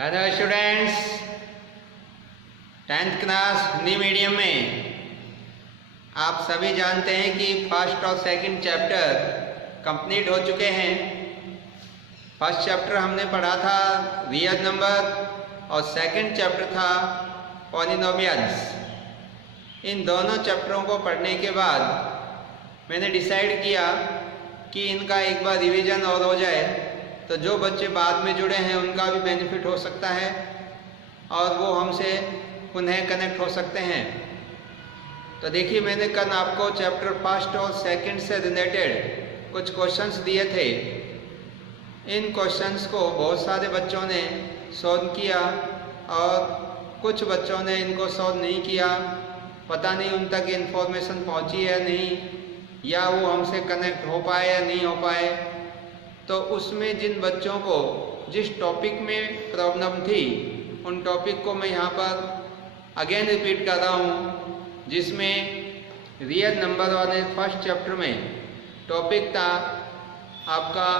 Hello students, 10th class Hindi medium में आप सभी जानते हैं कि फर्स्ट और सेकंड चैप्टर कंप्लीट हो चुके हैं। फर्स्ट चैप्टर हमने पढ़ा था रियल नंबर और सेकंड चैप्टर था पॉलिनोमियल्स। इन दोनों चैप्टरों को पढ़ने के बाद मैंने डिसाइड किया कि इनका एक बार रिवीजन और हो जाए तो जो बच्चे बाद में जुड़े हैं उनका भी बेनिफिट हो सकता है और वो हमसे पुनः कनेक्ट हो सकते हैं। तो देखिए, मैंने कल आपको चैप्टर फर्स्ट और सेकंड से रिलेटेड कुछ क्वेश्चंस दिए थे। इन क्वेश्चंस को बहुत सारे बच्चों ने सॉल्व किया और कुछ बच्चों ने इनको सॉल्व नहीं किया। पता नहीं उन तक इन्फॉर्मेशन पहुंची है नहीं, या वो हमसे कनेक्ट हो पाए या नहीं हो पाए। तो उसमें जिन बच्चों को जिस टॉपिक में प्रॉब्लम थी उन टॉपिक को मैं यहाँ पर अगेन रिपीट कर रहा हूँ, जिसमें रियल नंबर वाले फर्स्ट चैप्टर में टॉपिक था आपका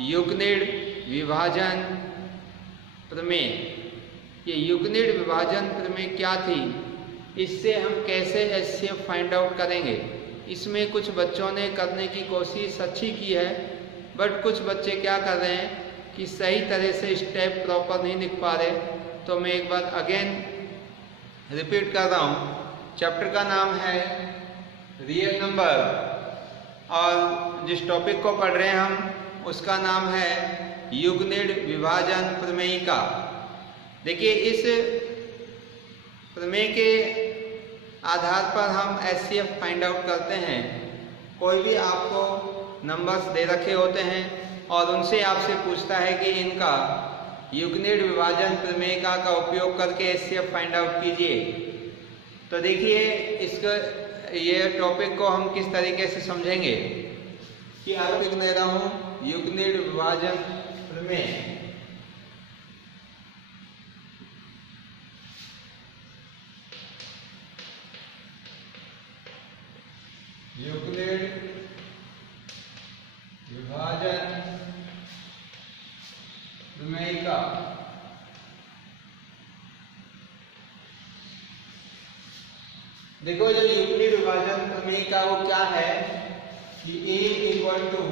यूक्लिड विभाजन प्रमेय। ये यूक्लिड विभाजन प्रमेय क्या थी, इससे हम कैसे एचसीएफ फाइंड आउट करेंगे। इसमें कुछ बच्चों ने करने की कोशिश अच्छी की है, बट कुछ बच्चे क्या कर रहे हैं कि सही तरह से स्टेप प्रॉपर नहीं लिख पा रहे। तो मैं एक बार अगेन रिपीट कर रहा हूँ। चैप्टर का नाम है रियल नंबर और जिस टॉपिक को पढ़ रहे हैं हम उसका नाम है यूक्लिड विभाजन प्रमेयिका। देखिए, इस प्रमेय के आधार पर हम एचसीएफ फाइंड आउट करते हैं। कोई भी आपको नंबर्स दे रखे होते हैं और उनसे आपसे पूछता है कि इनका यूक्लिड विभाजन प्रमेयिका का उपयोग करके एचसीएफ फाइंड आउट कीजिए। तो देखिए, ये टॉपिक को हम किस तरीके से समझेंगे कि आप लिख दे रहा हूँ यूक्लिड विभाजन प्रमेय। यूक्लिड विभाजन प्रमेयिका। देखो, जो यूक्लिड विभाजन प्रमेयिका वो क्या है कि a equal to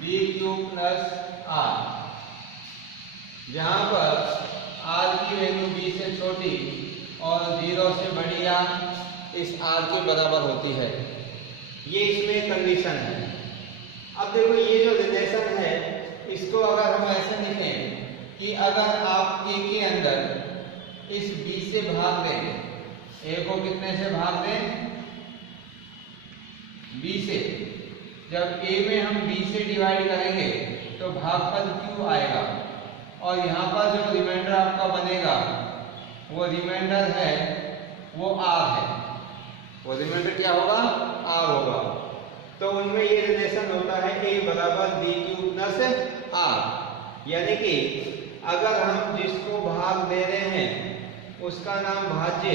B Q plus R, जहां पर r की वैल्यू b से छोटी और 0 से बड़ी या इस r के बराबर होती है। ये इसमें कंडीशन है। अब देखो, ये जो रिलेशन है इसको अगर हम ऐसे लिखें कि अगर आप a के अंदर इस b से भाग दें, a को कितने से भाग दें, b से। जब a में हम b से डिवाइड करेंगे तो भागफल q आएगा और यहाँ पर जो रिमाइंडर आपका बनेगा वो रिमाइंडर है वो r है। वो रिमाइंडर क्या होगा, r होगा। तो उनमें ये रिलेशन होता है a बराबर बी क्यू प्लस आर। यानी कि अगर हम जिसको भाग दे रहे हैं उसका नाम भाज्य,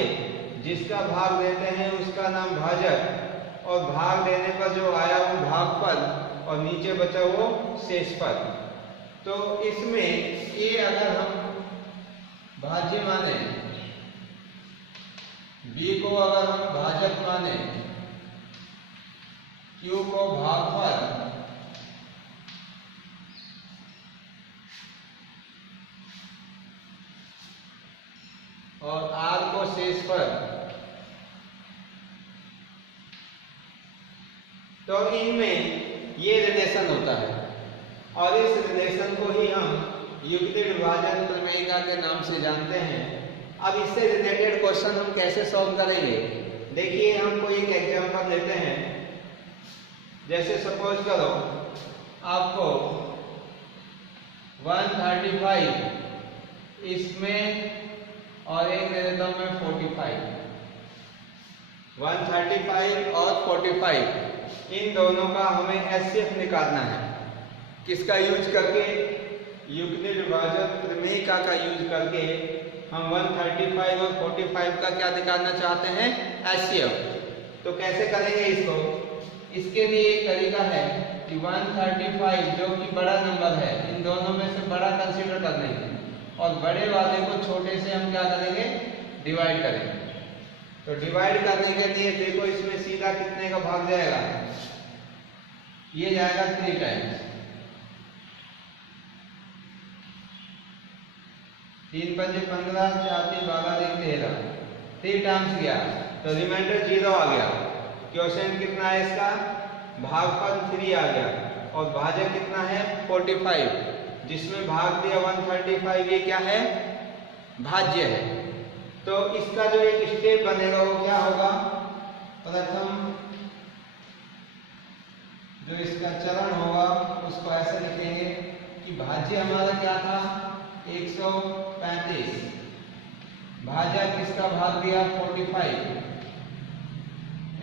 जिसका भाग देते हैं उसका नाम भाजक, और भाग देने पर जो आया वो भागफल और नीचे बचा वो शेषफल। तो इसमें a अगर हम भाज्य माने, b को अगर हम भाजक माने, q को भागफल और r को शेषफल, तो इनमें ये रिलेशन होता है और इस रिलेशन को ही हम यूक्लिड विभाजन प्रमेयिका के नाम से जानते हैं। अब इससे रिलेटेड क्वेश्चन हम कैसे सॉल्व करेंगे, देखिए, हम कोई एक एग्जांपल लेते हैं। जैसे सपोज करो आपको 135 इसमें और एक दे देता हूं मैं 45। 135 और 45 इन दोनों का हमें एचसीएफ निकालना है। किसका यूज करके, यूक्लिड विभाजन प्रमेयिका का यूज करके हम 135 और 45 का क्या निकालना चाहते हैं, एचसीएफ। तो कैसे करेंगे इसको, इसके लिए एक तरीका है कि 135 जो कि बड़ा नंबर है, इन दोनों में से बड़ा कंसीडर कर लेंगे और बड़े वाले को छोटे से हम क्या करेंगे, डिवाइड करेंगे। तो डिवाइड करने के लिए देखो इसमें सीधा कितने का भाग जाएगा, ये जाएगा 3 टाइम्स। 3 पंजे 15, 4 3 12 13, 3 टाइम्स गया तो रिमाइंडर 0 आ गया। क्वोशिएंट कितना है इसका, भागफल 3 आ गया और भाजक कितना है 45, जिसमें भाग दिया 135, ये क्या है, भाज्य है। तो इसका जो एक स्टेप बनेगा वो क्या होगा, प्रथम जो इसका चरण होगा उसको ऐसे लिखेंगे कि भाज्य हमारा क्या था 135, भाजक किसका भाग दिया 45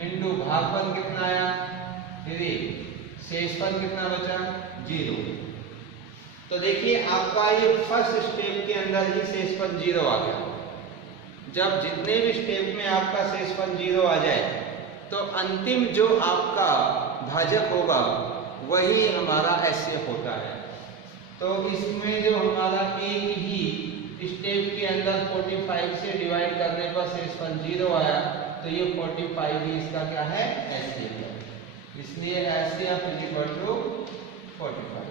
इंटू भागफल कितना आया 3, शेषफल कितना बचा 0। तो देखिए आपका ये फर्स्ट स्टेप के अंदर ही शेषफल 0 आ गया। जब जितने भी स्टेप में आपका शेषफल 0 आ जाए तो अंतिम जो आपका भाजक होगा वही हमारा एचसीएफ होता है। तो इसमें जो हमारा एक ही स्टेप के अंदर 45 से डिवाइड करने पर शेषफल 0 आया, तो ये 45 ही इसका क्या है एचसीएफ है। इसलिए एचसीएफ इज इक्वल टू 45।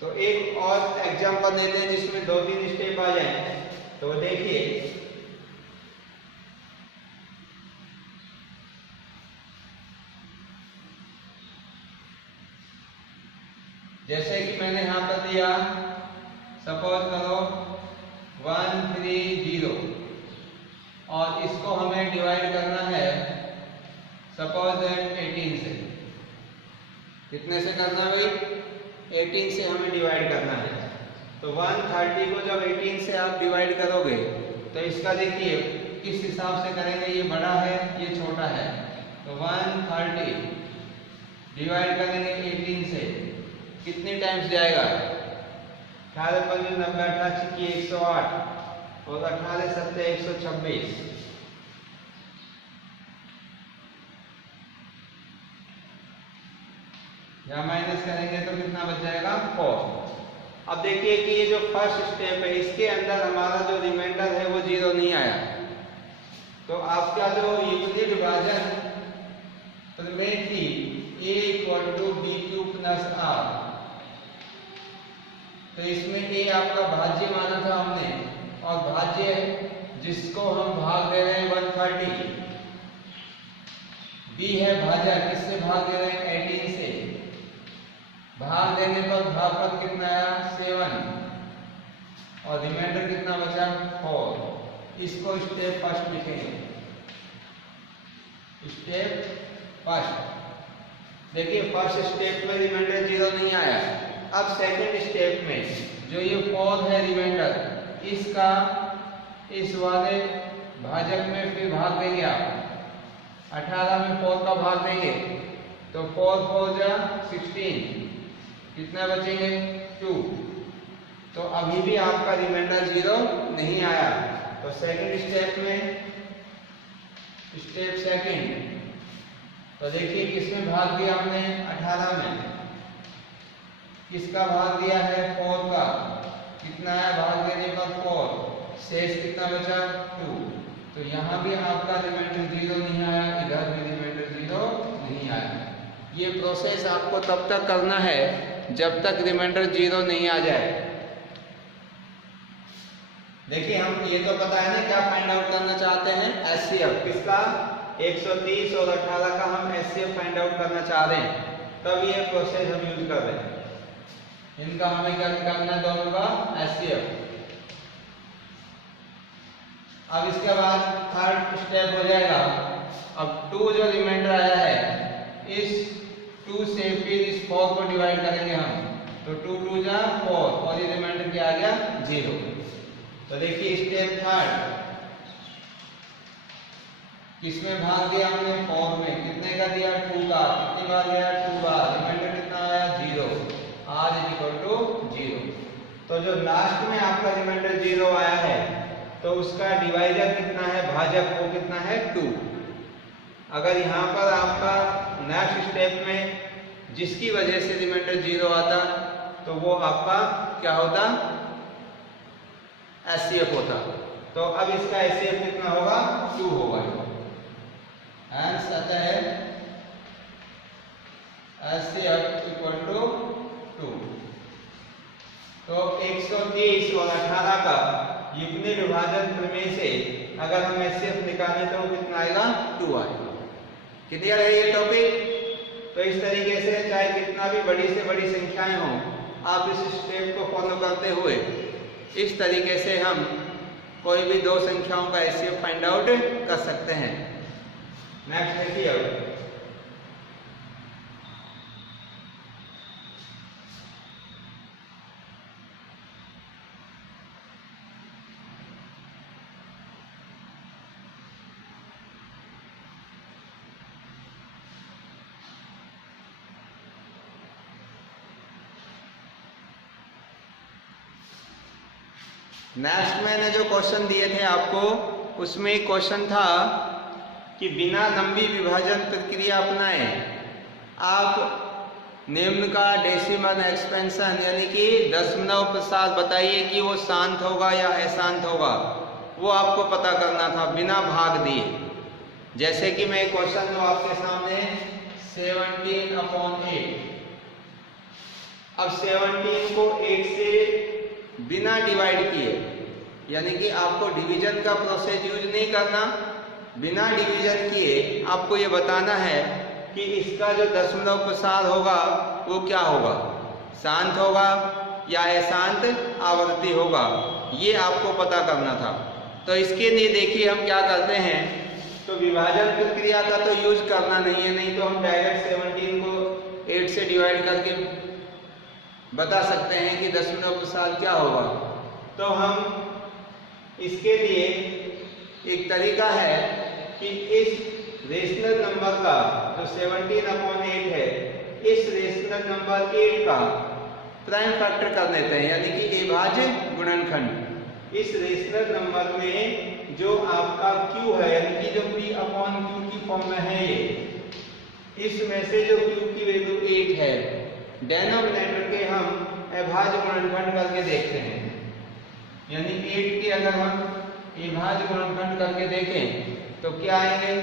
तो एक और एग्जांपल देते हैं जिसमें 2-3 स्टेप आ जाए। तो देखिए जैसे कि मैंने यहां पर दिया, सपोज करो 130 और इसको हमें डिवाइड करना है सपोज दैट 18 से। कितने से करना है भाई, 18 से हमें डिवाइड करना है। तो 130 को जब 18 से आप डिवाइड करोगे तो इसका देखिए किस हिसाब से करेंगे, ये बड़ा है ये छोटा है। तो 130 डिवाइड करेंगे 18 से, कितने टाइम्स जाएगा 18 5 90 88 108 और 18 7 126। या माइनस करेंगे तो कितना बच जाएगा 4। अब देखिए कि ये जो फर्स्ट स्टेप है इसके अंदर हमारा जो रिमाइंडर है वो 0 नहीं आया। तो आपका जो यूनिट विभाजन प्रमेय थी a = bq + r, तो इसमें a आपका भाज्य माना था हमने और भाज्य जिसको हम भाग दे रहे हैं 130, b है भाजक किससे भाग दे रहे हैं 18 से, भाग देने पर भागफल कितना आया 7 और रिमाइंडर कितना बचा 4। इसको स्टेप फर्स्ट लिखेंगे, स्टेप फर्स्ट। देखिए फर्स्ट स्टेप में रिमाइंडर 0 नहीं आया। अब सेकंड स्टेप में जो ये 4 है रिमाइंडर, इसका इस वाले भाजक में फिर भाग देंगे आप। 18 में 4 का भाग देंगे तो 4 4 जा 16, कितना बचेंगे 2। तो अभी भी आपका रिमाइंडर 0 नहीं आया। तो सेकंड स्टेप में, स्टेप सेकंड, तो देखिए किसमें भाग दिया हमने 18 में, किसका भाग दिया है 4 का, कितना है भाग देने पर 4, शेष कितना बचा 2। तो यहाँ भी आपका रिमाइंडर 0 नहीं आया, इधर भी रिमाइंडर 0 नहीं आया। ये प्रोसेस आपको तब तक करना है जब तक रिमाइंडर 0 नहीं आ जाए। देखिए हम ये तो पता है ना क्या फाइंड आउट करना चाहते हैं, एचसीएफ किसका 130 और 18 का हम एचसीएफ फाइंड आउट करना चाह रहे हैं, तब ये प्रोसेस हम यूज कर रहे हैं। इनका हमें क्या निकालना है दोनों का एचसीएफ। अब इसके बाद थर्ड स्टेप हो जाएगा। अब 2 जो रिमाइंडर आया है इस 2 से फिर इस 4 को डिवाइड करेंगे हम, तो 2 2 जा 4 और ये रिमाइंडर क्या आ गया 0। तो देखिए स्टेप थर्ड, किसमें भाग दिया हमने 4 में, कितने का दिया 2 का, कितनी बार दिया 2 बार, रिमाइंडर कितना आया 0, r = 0। तो जो लास्ट में आपका रिमाइंडर 0 आया है तो उसका डिवाइजर कितना है भाजक, वो कितना है 2। अगर यहाँ पर आपका नेक्स्ट स्टेप में जिसकी वजह से रिमाइंडर 0 आता तो वो आपका क्या होता HCF होता। तो अब इसका HCF कितना होगा? 2 होगा। आंसर आता है HCF इक्वल टू 2। तो 130 और 18 का युग्मी विभाजन प्रमेय से अगर हम HCF निकालें तो कितना आएगा? 2 आएगा। क्लियर है ये टॉपिक? तो इस तरीके से चाहे कितना भी बड़ी से बड़ी संख्याएं हों, आप इस स्टेप को फॉलो करते हुए इस तरीके से हम कोई भी दो संख्याओं का HCF फाइंड आउट कर सकते हैं। नेक्स्ट देखिए अब नेक्स्ट मैंने जो क्वेश्चन दिए थे आपको, उसमें एक क्वेश्चन था कि बिना लंबी विभाजन प्रक्रिया अपनाए आप निम्न का डेसिमल एक्सपेंशन यानी कि दशमलव प्रसार बताइए कि वो शांत होगा या अशांत होगा। वो आपको पता करना था बिना भाग दिए। जैसे कि मैं क्वेश्चन दो आपके सामने 17/8। अब 17 को 1 से बिना डिवाइड किए, यानी कि आपको डिवीजन का प्रोसेस यूज नहीं करना, बिना डिवीजन किए आपको ये बताना है कि इसका जो दशमलव प्रसार होगा वो क्या होगा, शांत होगा या अशांत आवृत्ति होगा, ये आपको पता करना था। तो इसके लिए देखिए हम क्या करते हैं, तो विभाजन प्रक्रिया का तो यूज करना नहीं है, नहीं तो हम डायरेक्ट 17 को 8 से डिवाइड करके बता सकते हैं कि दशमलव प्रसार क्या होगा। तो हम इसके लिए एक तरीका है कि इस रेशनल नंबर का जो 17/8 है, इस रेशनल नंबर 8 का प्राइम फैक्टर कर लेते हैं, यानी कि अभाज्य गुणनखंड। इस रेशनल नंबर में जो आपका Q है, यानी कि जो P/Q की फॉर्म में है ये, इसमें से जो Q की वैल्यू 8 है, डेनोमिनेटर के हम अभाज्य गुणनखंड करके देखते हैं। यानी 8 के अगर हम अभाज्य गुणनखंड करके देखें तो क्या आएंगे,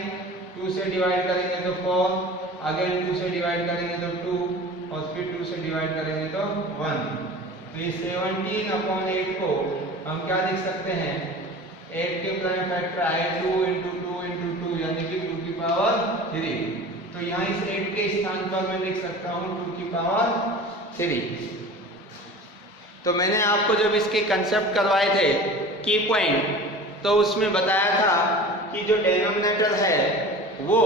2 से डिवाइड करेंगे तो 4, अगेन 2 से डिवाइड करेंगे तो 2, और फिर 2 से डिवाइड करेंगे तो 1। तो ये 17/8 को हम क्या लिख सकते हैं, 8 के प्राइम फैक्टर आए 2 × 2 × 2 यानी कि 2 की पावर 3। तो यहाँ इस 8 के स्थान पर मैं लिख सकता हूँ 2 की पावर 3। तो मैंने आपको जब इसके कंसेप्ट करवाए थे की पॉइंट, तो उसमें बताया था कि जो डेनोमिनेटर है वो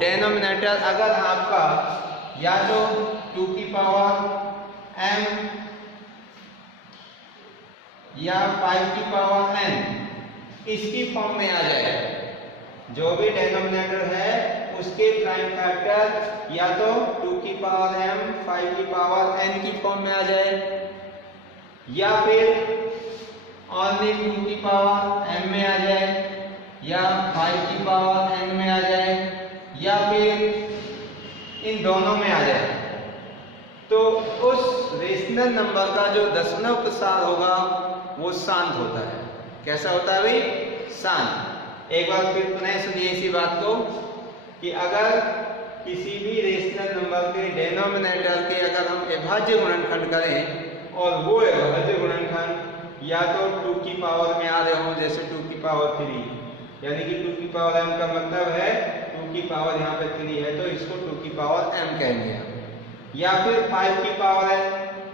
डेनोमिनेटर अगर आपका या तो 2 की पावर m या 5 की पावर n इसकी फॉर्म में आ जाए, जो भी डेनोमिनेटर है उसके प्राइम फैक्टर या तो 2 की पावर m 5 की पावर n की फॉर्म में आ जाए, या फिर ओनली 2 की पावर m में आ जाए, या 5 की पावर n में आ जाए, या फिर इन दोनों में आ जाए। तो उस रेशनल नंबर का जो दशमलव प्रसार होगा वो शांत होता है। कैसा होता है भाई? शांत। एक बार फिर पुनः सुनिए इसी बात को कि अगर किसी भी रेशनल नंबर के डेनोमिनेटर के अगर हम अभाज्य गुणनखंड करें और वो अभाज्य गुणनखंड या तो 2 की पावर में आ रहे हो, जैसे 2 की पावर 3, यानी कि 2 की पावर m का मतलब है 2 की पावर यहाँ पे 3 है तो इसको 2 की पावर m कहेंगे, या फिर 5 की पावर n,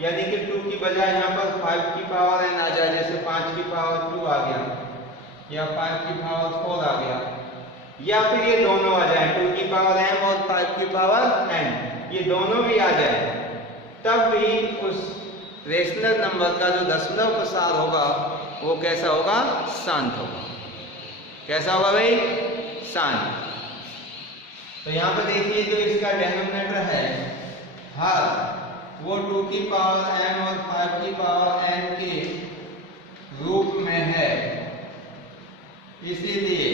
यानी कि 2 की बजाय यहाँ पर 5 की पावर n आ जाए, जैसे 5 की पावर 2 आ गया या 5 की पावर 4 आ गया, या फिर ये दोनों आ जाए 2 की पावर m और 5 की पावर n, ये दोनों भी आ जाए, तब भी उस रेशनल नंबर का जो दशमलव प्रसार होगा वो कैसा होगा? शांत होगा। कैसा होगा भाई? शांत। तो यहाँ पर देखिए जो इसका डेनोमिनेटर है हर वो 2 की पावर m और 5 की पावर n के रूप में है, इसीलिए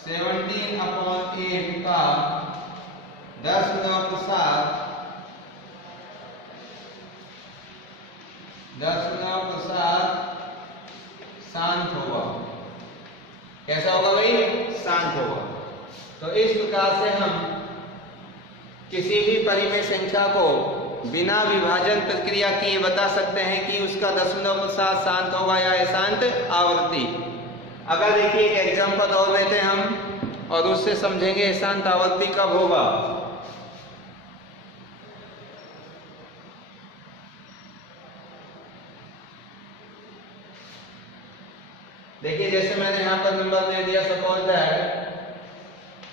17/8 का दशमलव प्रसार कैसा होगा भाई? शांत होगा। तो इस प्रकार से हम किसी भी परिमेय संख्या को बिना विभाजन प्रक्रिया किए बता सकते हैं कि उसका दशमलव प्रसाद शांत होगा या अशांत आवर्ती। अगर देखिए एक एग्जांपल और लेते हैं हम और उससे समझेंगे अशांत आवर्ती कब होगा। देखिए जैसे मैंने यहां पर नंबर दे दिया सपोज दैट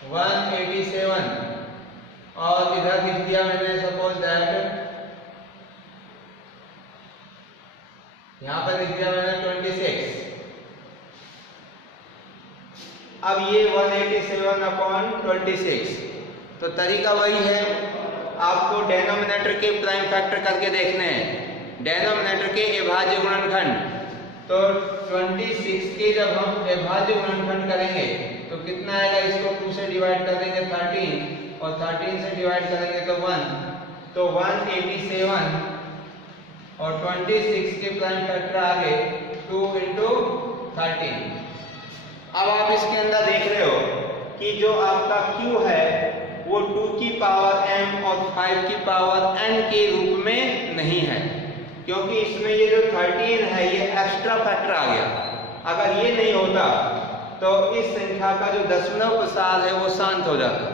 187 और इधर लिख दिया मैंने सपोज दैट यहां पर लिख दिया मैंने 26। अब ये 187/26 तो तरीका वही है, आपको डेनोमिनेटर के प्राइम फैक्टर करके देखने हैं, डेनोमिनेटर के अभाज्य गुणनखंड। तो 26 के जब हम अभाज्य गुणनखंड करेंगे तो कितना आएगा, इसको 2 से डिवाइड कर देंगे 13 और 13 से डिवाइड करेंगे तो 1, तो 187 और 26 के प्राइम फैक्टर आ गए 2 × 13। अब आप इसके अंदर देख रहे हो कि जो आपका Q है वो 2 की पावर m और 5 की पावर n के रूप में नहीं है, क्योंकि इसमें ये जो 13 है ये एक्स्ट्रा फैक्टर आ गया। अगर ये नहीं होता तो इस संख्या का जो दशमलव प्रसाद है वो शांत हो जाता।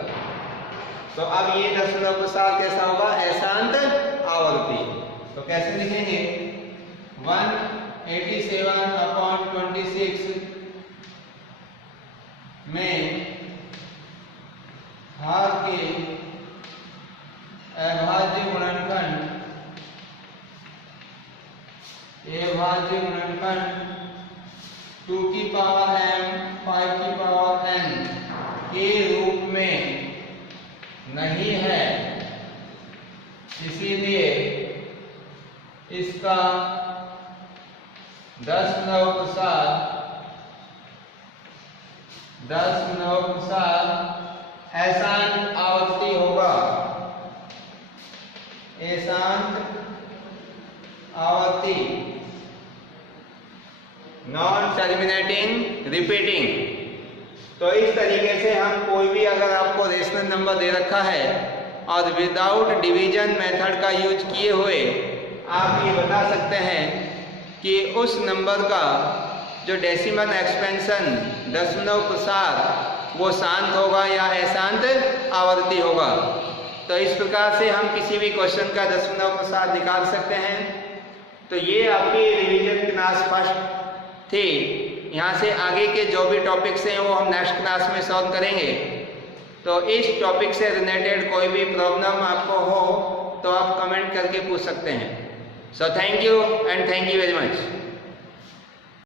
तो अब ये दशमलव प्रसाद कैसा होगा? अशांत आवर्ती। तो कैसे लिखेंगे? 187/26 में भाग के अभाज्य गुणनखंड 2 की पावर m 5 की पावर n के रूप में नहीं है, इसीलिए इसका दशमलव प्रसाद अशांत आवर्ती होगा। अशांत आवर्ती, नॉन टर्मिनेटिंग रिपीटिंग। तो इस तरीके से हम कोई भी अगर आपको रेशनल नंबर दे रखा है और विदाउट डिवीजन मेथड का यूज किए हुए आप ये बता सकते हैं कि उस नंबर का जो डेसिमल एक्सपेंशन दशमलव प्रसाद वो शांत होगा या अशांत आवर्ती होगा। तो इस प्रकार से हम किसी भी क्वेश्चन का दशमलव प्रसाद निकाल सकते हैं। तो ये आपकी रिवीजन क्लास फर्स्ट थी। यहाँ से आगे के जो भी टॉपिक्स हैं वो हम नेक्स्ट क्लास में सॉल्व करेंगे। तो इस टॉपिक से रिलेटेड कोई भी प्रॉब्लम आपको हो तो आप कमेंट करके पूछ सकते हैं। So thank you and thank you very much.